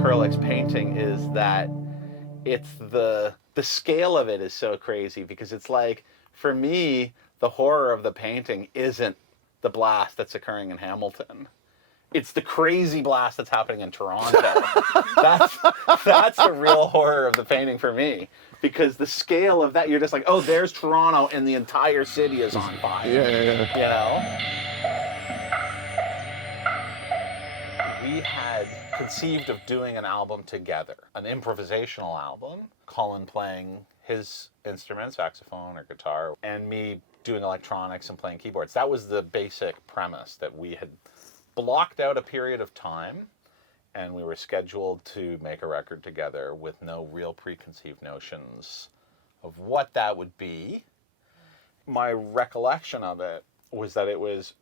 Kurelek's painting is that it's the scale of it is so crazy, because it's like, for me, the horror of the painting isn't the blast that's occurring in Hamilton. It's the crazy blast that's happening in Toronto. That's the real horror of the painting for me, because the scale of that, you're just like, oh, there's Toronto and the entire city is on fire. Yeah. You know? We had conceived of doing an album together, an improvisational album, Colin playing his instrument, saxophone or guitar, and me doing electronics and playing keyboards. That was the basic premise, that we had blocked out a period of time and we were scheduled to make a record together with no real preconceived notions of what that would be. My recollection of it was that it was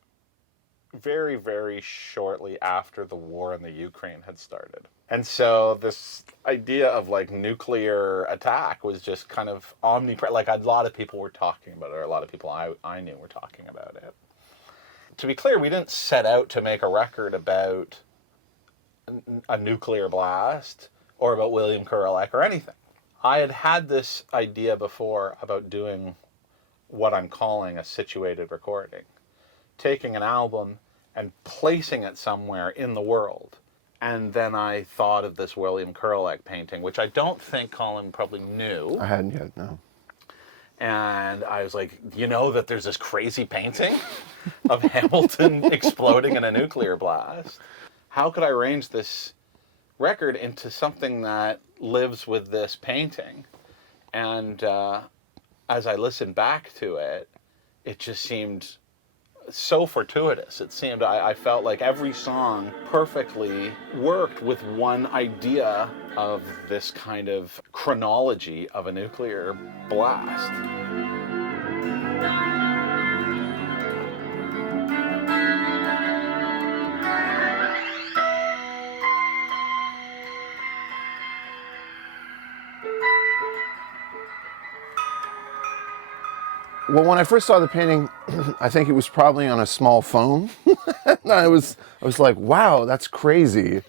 very, very shortly after the war in the Ukraine had started. And so this idea of like nuclear attack was just kind of omnipresent. Like, a lot of people were talking about it, or a lot of people I knew were talking about it. To be clear, we didn't set out to make a record about a nuclear blast or about William Kurelek or anything. I had had this idea before about doing what I'm calling a situated recording, taking an album and placing it somewhere in the world. And then I thought of this William Kurelek painting, which I don't think Colin probably knew. I hadn't yet, no. And I was like, you know that there's this crazy painting of Hamilton exploding in a nuclear blast? How could I arrange this record into something that lives with this painting? And as I listened back to it, it just seemed so fortuitous. It seemed, I felt like every song perfectly worked with one idea of this kind of chronology of a nuclear blast. Well, when I first saw the painting, I think it was probably on a small phone. And I was like, wow, that's crazy.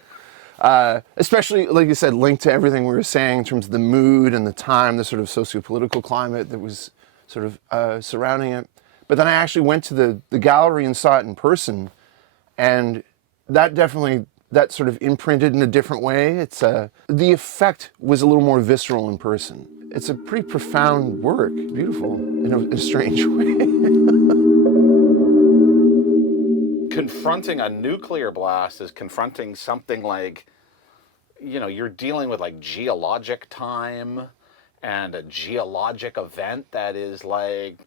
Especially, like you said, linked to everything we were saying in terms of the mood and the time, the sort of socio-political climate that was sort of surrounding it. But then I actually went to the gallery and saw it in person, and that sort of imprinted in a different way. The effect was a little more visceral in person. It's a pretty profound work, beautiful in a strange way. Confronting a nuclear blast is confronting something like, you're dealing with like geologic time and a geologic event that is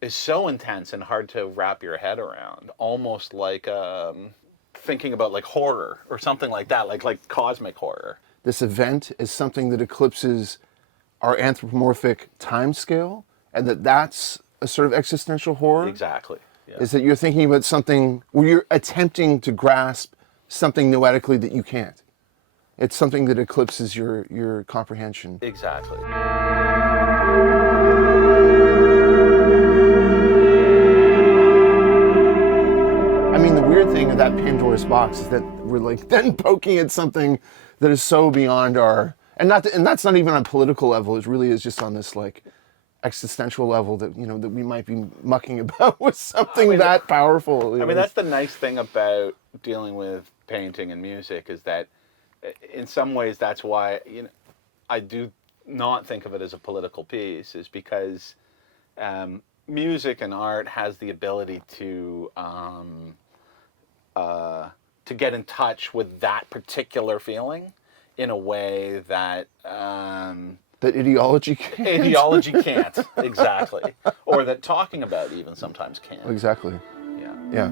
so intense and hard to wrap your head around. Almost like thinking about like horror or something like that, like cosmic horror. This event is something that eclipses our anthropomorphic time scale, and that's a sort of existential horror. Exactly. Yeah. Is that you're thinking about something where you're attempting to grasp something noetically that you can't. It's something that eclipses your comprehension. Exactly. I mean, the weird thing of that Pandora's box is that we're like then poking at something that is so beyond our, and that's not even on a political level. It really is just on this like existential level that that we might be mucking about with something that powerful. I mean, that's the nice thing about dealing with painting and music, is that in some ways that's why I do not think of it as a political piece, is because music and art has the ability to get in touch with that particular feeling in a way that that ideology can't. Ideology can't, exactly. Or that talking about even sometimes can't. Exactly. Yeah. Yeah.